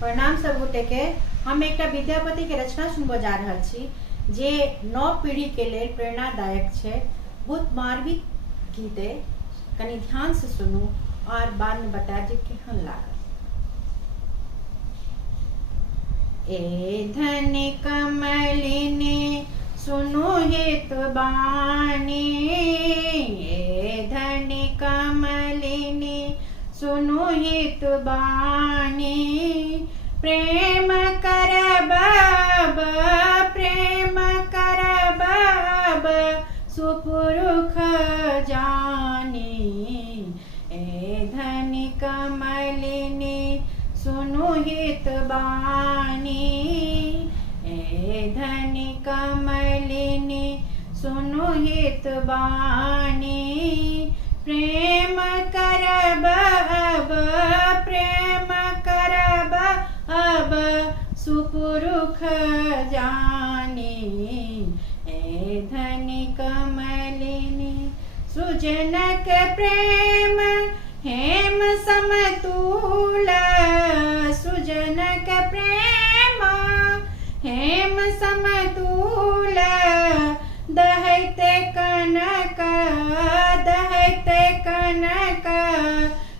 प्रणाम सब गोटे के। हम एक विद्यापति के रचना सुनबो जा रहल छी जे नव पीढ़ी के लिए प्रेरणादायक छे। बहुत मार्मिक गीत है, कनी ध्यान से सुनू और बाद में बता जे केहन लागल। ए धन कमलिनी सुनो हित बानी, ए धन कमलिनी सुनो हित बानी। प्रेम कर बाब, प्रेम कर बाब सुपुरुख जानी। ए धन कमलिनी सुनो हित बानी, ए धन कमलिनी सुनो हित बानी। प्रेम करब अब, प्रेम करब अब सुपुरुख जानी। ए धन कमलिनी सुजनक प्रेम हेम समतुल, सुजनक प्रेम हेम समतुल। दहैते कनक, दहैते कनक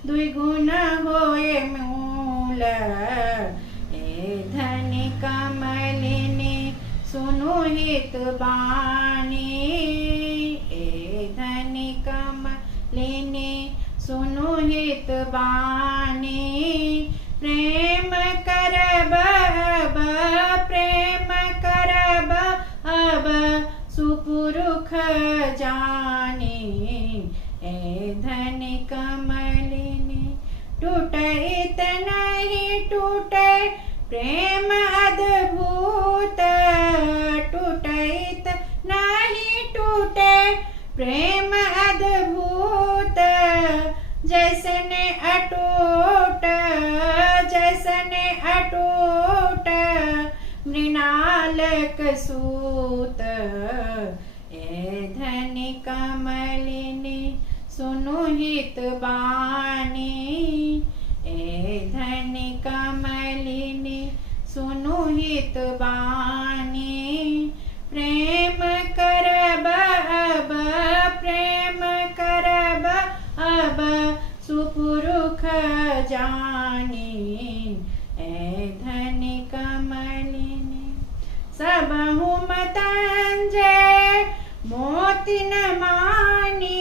दुई गुण होए मूल। ए धन कमलिनी सुनो हित बानी, ए धन कमलिनी सुनो हित बानी। प्रेम करब अब, प्रेम करब अब सुपुरुख जानी। ए धन कमलिनी टूटैत नहीं टूटे प्रेम अद्भुत, टूटैत नहीं टूटे प्रेम अद्भुत। जैसने अटूट, जैसने अटूट मृणालक सूत। ए धन कमलिनी सुनो हित बानी, ए धन कमलिनी सुनो हित बानी। प्रेम करब अब, प्रेम करब अब सुपुरुख जानी। ए धन कमलिनी सबहु मतंजय मोति न मानी,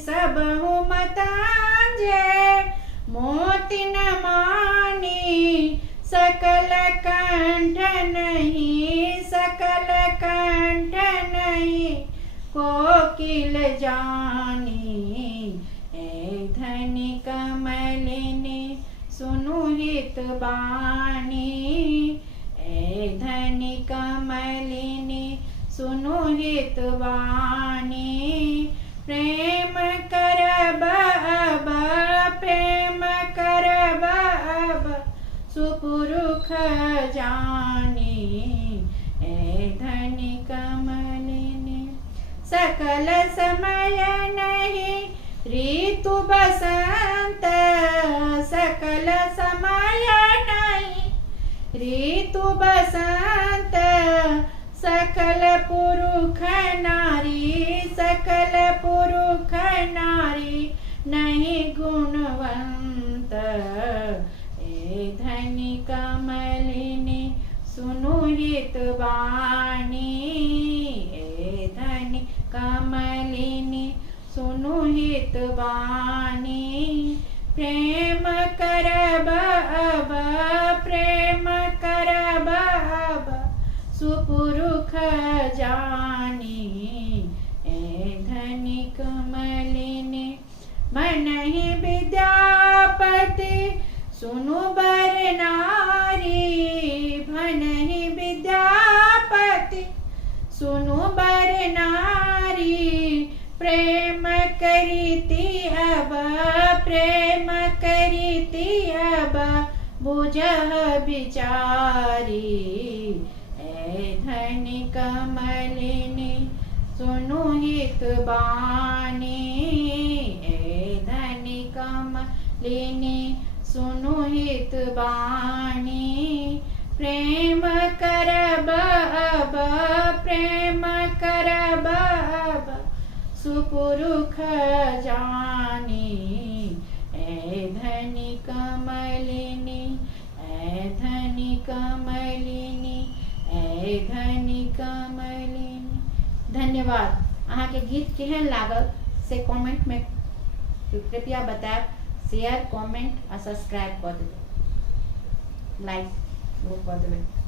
सबहु मतंजय मोति न मानी। सकल कंठ नहीं, सकल कंठ नहीं कोकिल जानी। ए धन कमलिनी सुनो हित बानी, ए धन कमलिनी सुनो हित बानी। प्रेम करब अब, प्रेम करब अब सुपुरुख जानी। ए धन कमलिनी सकल समय नहीं ऋतु बसंत, सकल समय नहीं ऋतु बसंत। सकल पुरुष नारी, सकल पुरुष नारी नहीं गुणवंत। ए धन कमलिनी सुनो हित बानी, ए धन कमलिनी सुनो हित बानी। प्रेम करब अब, प्रेम करब अब सुपुरुख जानी। ए धन कमलिनी मनहि विद्यापति सुनु बर नारी, भनहि विद्यापति सुनु बर नारी। प्रेम करीति अब, प्रेम करीति अब बुझह बिचारी। ए धन कमलिनी सुनु हित बानी, ए धन कमलिनी सुनु हित बानी। प्रेम करब अब, प्रेम करब अब, सुपुरुख जानी। ऐ धनी कमलिनी, ऐ धनी कमलिनी, ऐ धनी कमलिनी। धन्यवाद। अहाँ के गीत केहन लागल से कमेंट में कृपया बताएब। शेयर, कमेंट और सब्सक्राइब कर देबै, लाइक वो कर देबै।